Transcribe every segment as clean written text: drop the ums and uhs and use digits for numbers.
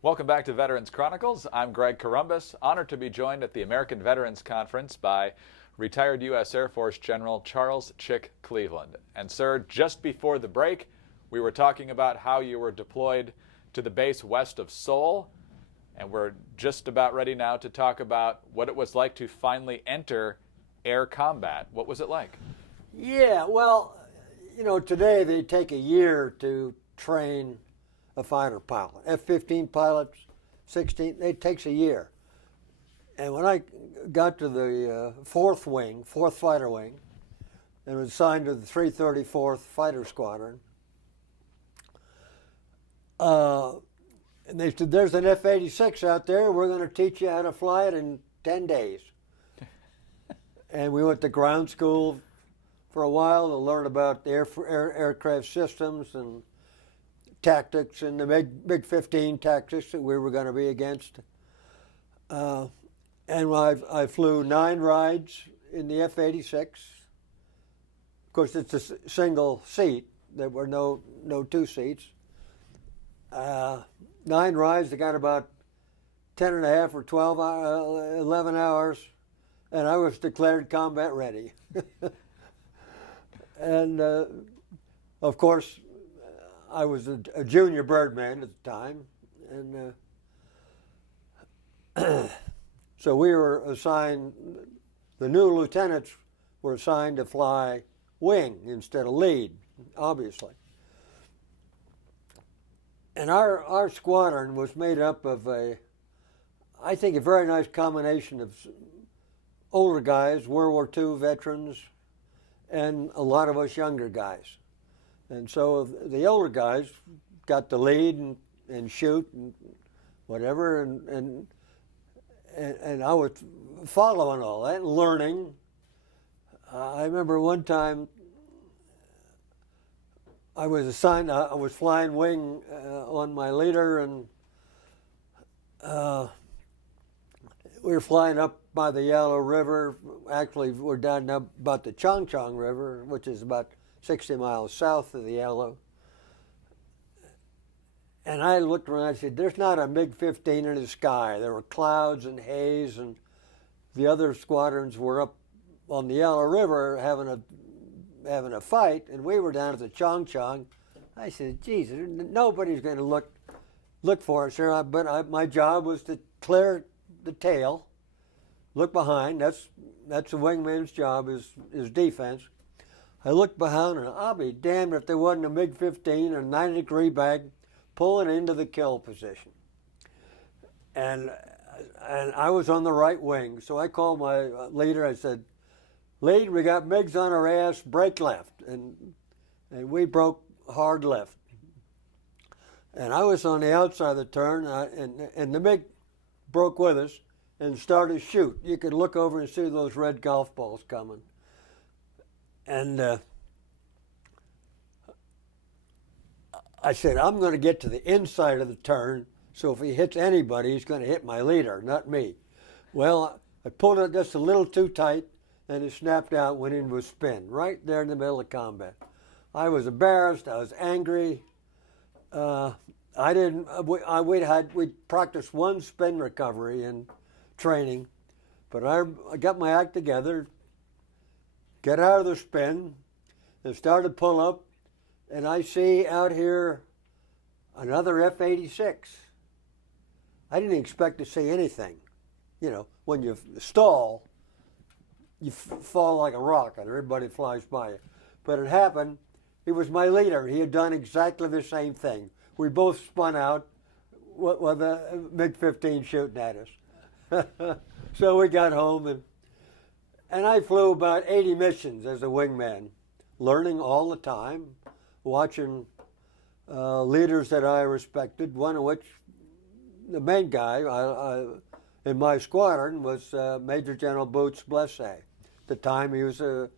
Welcome back to Veterans Chronicles. I'm Greg Corombos, honored to be joined at the American Veterans Conference by retired U.S. Air Force General Charles Chick Cleveland. And sir, just before the break, we were talking about how you were deployed to the base west of Seoul, and we're just about ready now to talk about what it was like to finally enter air combat. What was it like? Yeah, well, today they take a year to train a fighter pilot. F-15 pilots, 16, it takes a year. And when I got to the fourth fighter wing, and was assigned to the 334th Fighter Squadron, and they said, there's an F-86 out there, we're going to teach you how to fly it in 10 days. And we went to ground school for a while to learn about the aircraft systems and tactics and the MiG 15 tactics that we were going to be against. And I flew 9 rides in the F-86. Of course, it's a single seat. There were no 2 seats. 9 rides. I got about 10 and a half or 12, 11 hours, and I was declared combat ready. And of course, I was a junior birdman at the time, and so we were assigned, the new lieutenants were assigned to fly wing instead of lead, obviously. And our squadron was made up of I think, a very nice combination of older guys, World War II veterans, and a lot of us younger guys. And so the older guys got to lead and shoot and whatever, and I was following all that and learning. I remember one time I was assigned, I was flying wing on my leader, and we were flying up by the Yellow River. Actually, we're down now about the Chongchong River, which is about 60 miles south of the Yellow. And I looked around and I said, there's not a MiG-15 in the sky. There were clouds and haze, and the other squadrons were up on the Yellow River having a fight, and we were down at the Chongchong. I said, geez, nobody's going to look for us here. My job was to clear the tail, look behind. That's the wingman's job, is defense. I looked behind, and I'll be damned if there wasn't a MiG-15 or a 90-degree bag pulling into the kill position. And I was on the right wing, so I called my leader. I said, lead, we got MiGs on our ass, break left. And we broke hard left. And I was on the outside of the turn, and the MiG broke with us and started to shoot. You could look over and see those red golf balls coming. And I said, I'm going to get to the inside of the turn, so if he hits anybody, he's going to hit my leader, not me. Well, I pulled it just a little too tight, and it snapped out, went into a spin, right there in the middle of combat. I was embarrassed. I was angry. We practiced one spin recovery in training, but I got my act together, get out of the spin, and started to pull up, and I see out here another F-86. I didn't expect to see anything. When you stall, you fall like a rock and everybody flies by you. But it happened. He was my leader. He had done exactly the same thing. We both spun out with a MiG-15 shooting at us. So we got home, and I flew about 80 missions as a wingman, learning all the time, watching leaders that I respected, one of which, the main guy in my squadron, was Major General Boots Blesse. At the time, he was in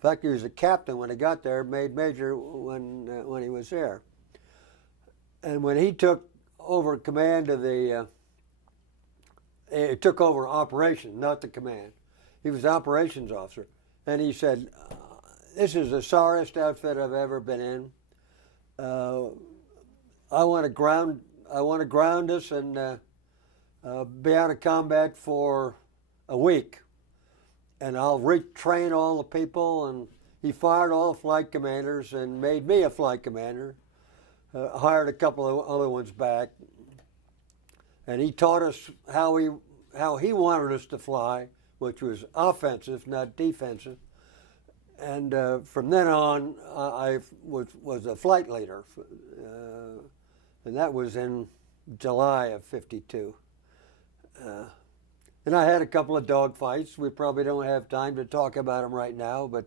fact, he was a captain when he got there, made major when he was there. And when he took over command of he took over operations, not the command. He was operations officer. And he said, this is the sorriest outfit I've ever been in. I I want to ground us and be out of combat for a week, and I'll retrain all the people. And he fired all the flight commanders and made me a flight commander. Hired a couple of other ones back, and he taught us how he wanted us to fly, which was offensive, not defensive. And from then on, I was a flight leader, and that was in July of '52. And I had a couple of dog fights. We probably don't have time to talk about them right now, but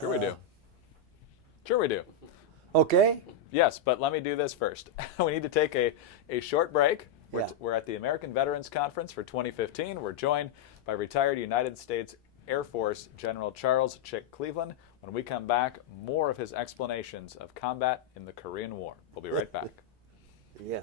Sure we do. Sure we do. Okay. Yes, but let me do this first. We need to take a short break. Yeah. We're at the American Veterans Conference for 2015. We're joined by retired United States Air Force General Charles Chick Cleveland. When we come back, more of his explanations of combat in the Korean War. We'll be right back. Yeah.